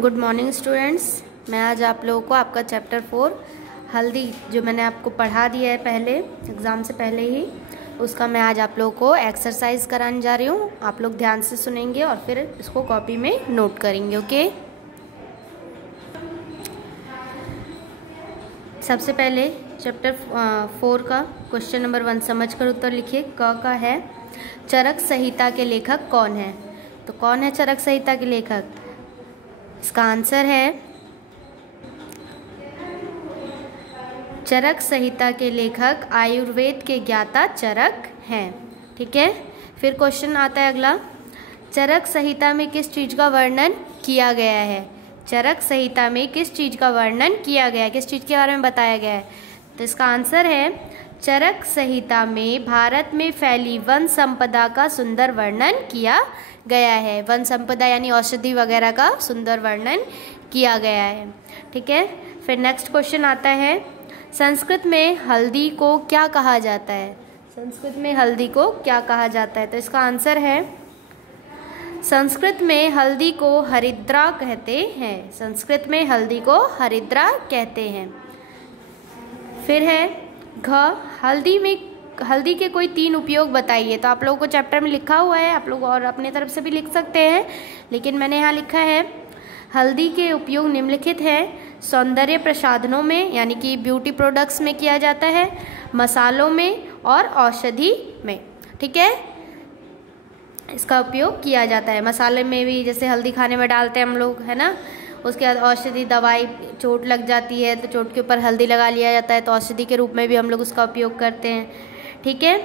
Good morning students. मैं आज आप लोगों को आपका चैप्टर 4 हल्दी जो मैंने आपको पढ़ा दिया है पहले एग्ज़ाम से पहले ही, उसका मैं आज आप लोगों को एक्सरसाइज कराने जा रही हूँ। आप लोग ध्यान से सुनेंगे और फिर इसको कॉपी में नोट करेंगे। ओके, सबसे पहले चैप्टर 4 का क्वेश्चन नंबर 1 समझ कर उत्तर लिखिए। क का है चरक संहिता के लेखक कौन है? तो कौन है चरक संहिता के लेखक? इसका आंसर है चरक संहिता के लेखक आयुर्वेद के ज्ञाता चरक हैं। ठीक है, फिर क्वेश्चन आता है अगला, चरक संहिता में किस चीज़ का वर्णन किया गया है? चरक संहिता में किस चीज़ का वर्णन किया गया है, किस चीज़ के बारे में बताया गया है? तो इसका आंसर है चरक संहिता में भारत में फैली वन संपदा का सुंदर वर्णन किया गया है। वन संपदा यानी औषधि वगैरह का सुंदर वर्णन किया गया है। ठीक है, फिर नेक्स्ट क्वेश्चन आता है, संस्कृत में हल्दी को क्या कहा जाता है? संस्कृत में हल्दी को क्या कहा जाता है? तो इसका आंसर है संस्कृत में हल्दी को हरिद्रा कहते हैं। संस्कृत में हल्दी को हरिद्रा कहते हैं। फिर है घ, हल्दी के कोई 3 उपयोग बताइए। तो आप लोगों को चैप्टर में लिखा हुआ है, आप लोग और अपने तरफ से भी लिख सकते हैं, लेकिन मैंने यहाँ लिखा है हल्दी के उपयोग निम्नलिखित है, सौंदर्य प्रसाधनों में यानी कि ब्यूटी प्रोडक्ट्स में किया जाता है, मसालों में और औषधि में। ठीक है, इसका उपयोग किया जाता है। मसाले में भी जैसे हल्दी खाने में डालते हैं हम लोग, है ना। उसके बाद औषधि दवाई, चोट लग जाती है तो चोट के ऊपर हल्दी लगा लिया जाता है, तो औषधि के रूप में भी हम लोग उसका उपयोग करते हैं। ठीक है,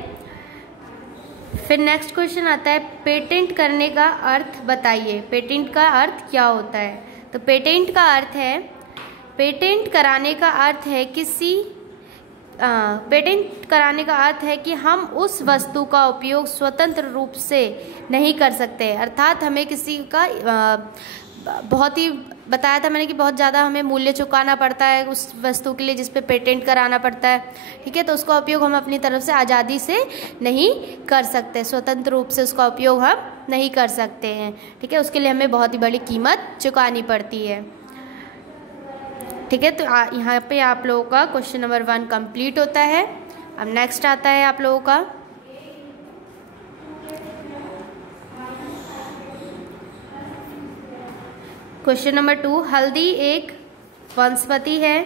फिर नेक्स्ट क्वेश्चन आता है, पेटेंट करने का अर्थ बताइए। पेटेंट का अर्थ क्या होता है? तो पेटेंट का अर्थ है, पेटेंट कराने का अर्थ है पेटेंट कराने का अर्थ है कि हम उस वस्तु का उपयोग स्वतंत्र रूप से नहीं कर सकते। अर्थात हमें किसी का बहुत ही बताया था मैंने कि बहुत ज़्यादा हमें मूल्य चुकाना पड़ता है उस वस्तु के लिए जिस पे पेटेंट कराना पड़ता है। ठीक है, तो उसका उपयोग हम अपनी तरफ से आज़ादी से नहीं कर सकते, स्वतंत्र रूप से उसका उपयोग हम नहीं कर सकते हैं। ठीक है, उसके लिए हमें बहुत ही बड़ी कीमत चुकानी पड़ती है। ठीक है, तो यहाँ पे आप लोगों का क्वेश्चन नंबर 1 कंप्लीट होता है। अब नेक्स्ट आता है आप लोगों का क्वेश्चन नंबर 2, हल्दी एक वनस्पति है।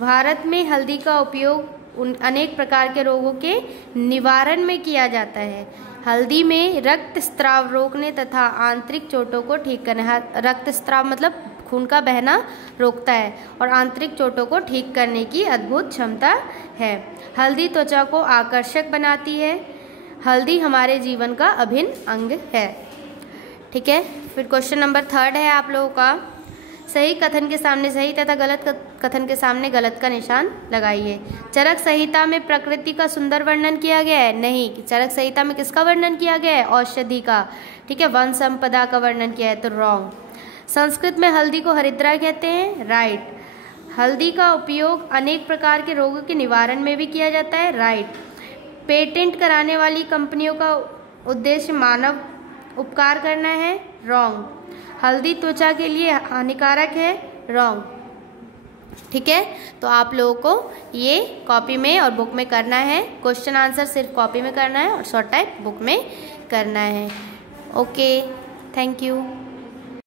भारत में हल्दी का उपयोग अनेक प्रकार के रोगों के निवारण में किया जाता है। हल्दी में रक्त स्राव रोकने तथा आंतरिक चोटों को ठीक करने, रक्त स्राव मतलब खून का बहना रोकता है, और आंतरिक चोटों को ठीक करने की अद्भुत क्षमता है। हल्दी त्वचा को आकर्षक बनाती है। हल्दी हमारे जीवन का अभिन्न अंग है। ठीक है, फिर क्वेश्चन नंबर 3 है आप लोगों का, सही कथन के सामने सही तथा गलत कथन के सामने गलत का निशान लगाइए। चरक संहिता में प्रकृति का सुंदर वर्णन किया गया है? नहीं। चरक संहिता में किसका वर्णन किया गया है? औषधि का। ठीक है, वन संपदा का वर्णन किया है, तो रॉन्ग। संस्कृत में हल्दी को हरिद्रा कहते हैं? राइट। हल्दी का उपयोग अनेक प्रकार के रोगों के निवारण में भी किया जाता है? राइट। पेटेंट कराने वाली कंपनियों का उद्देश्य मानव उपकार करना है? रॉन्ग। हल्दी त्वचा के लिए हानिकारक है? रॉन्ग। ठीक है, तो आप लोगों को ये कॉपी में और बुक में करना है। क्वेश्चन आंसर सिर्फ कॉपी में करना है और शॉर्ट टाइप बुक में करना है। Okay, thank you.